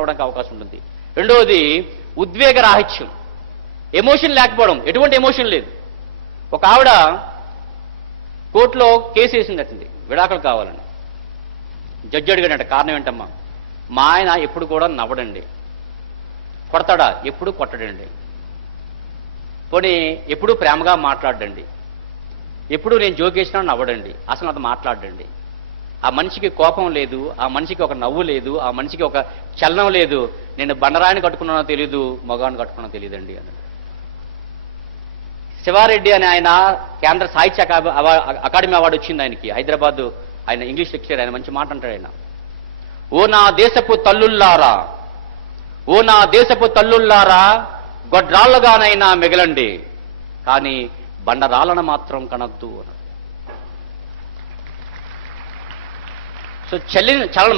అవడానికి అవకాశం ఉంటుంది. రెండవది ఉద్వేగ రాహిత్యం, ఎమోషన్ లేకపోవడం, ఎటువంటి ఎమోషన్ లేదు. ఒక ఆవిడ కోర్టులో కేసు వేసిందటండి, విడాకులు కావాలని. జడ్జి అడిగాడంట, కారణం ఏంటమ్మా? మా ఆయన ఎప్పుడు కూడా నవ్వడండి. కొడతాడా? ఎప్పుడు కొట్టడండి. పోనీ ఎప్పుడు ప్రేమగా మాట్లాడండి, ఎప్పుడు నేను జోకేసినా నవ్వడండి, అసలు అది మాట్లాడండి. ఆ మనిషికి కోపం లేదు, ఆ మనిషికి ఒక నవ్వు లేదు, ఆ మనిషికి ఒక చలనం లేదు. నేను బండరాయిని కట్టుకున్నానో తెలీదు, మగాన్ని కట్టుకున్నానో తెలియదండి అన్నాడు. శివారెడ్డి అని ఆయన కేంద్ర సాహిత్య అకాడమీ అవార్డు వచ్చింది ఆయనకి, హైదరాబాద్. ఆయన ఇంగ్లీష్ లెక్చరర్, ఆయన మంచి మాట అంటాడు ఆయన. ఓ నా దేశపు తల్లుల్లారా, ఓ నా దేశపు తల్లుల్లారా, గొడ్రాళ్ళగానైనా మిగలండి, కానీ బండరాళ్ళను మాత్రం కనద్దు. సో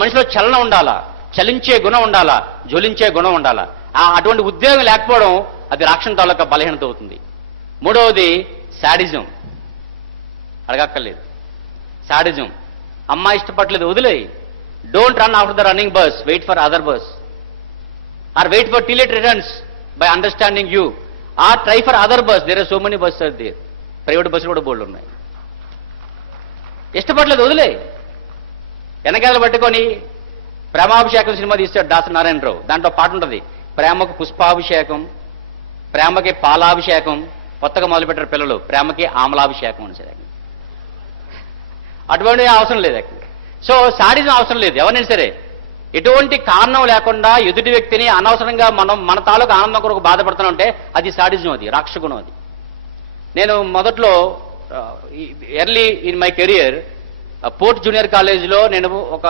మనిషిలో చలనం ఉండాలా, చలించే గుణం ఉండాలా, జ్వలించే గుణం ఉండాలా. అటువంటి ఉద్యోగం లేకపోవడం అది రాక్షణ తాలూకా బలహీనత అవుతుంది. మూడవది శాడిజం, అడగక్కర్లేదు. శాడిజం, అమ్మాయి ఇష్టపడలేదు, వదిలేయి. Don't run after the running bus, wait for other bus, or wait for till it returns by understanding you, or try for other bus. There are so many bus are there. Private బస్సులు కూడా బోర్డులు ఉన్నాయి. ఇష్టపడలేదు, వదిలే. వెనకాల పట్టుకొని Premabhishekam cinema తీస్తాడు దాసరి నారాయణరావు. దాంట్లో పాట ఉంటుంది, ప్రేమకు పుష్పాభిషేకం, ప్రేమకి పాలాభిషేకం, కొత్తగా మొదలుపెట్టారు పిల్లలు, ప్రేమకి ఆమలాభిషేకం అని సరే. అటువంటి అవసరం లేదు అక్కడ. సో శాడిజం అవసరం లేదు. ఎవరైనా సరే ఎటువంటి కారణం లేకుండా ఎదుటి వ్యక్తిని అనవసరంగా మన తాలూకు ఆనందం కొరకు బాధపడుతున్నాం అంటే అది శాడిజం, అది రాక్షగుణం. అది నేను మొదట్లో early in my career port junior కాలేజీలో నేను ఒక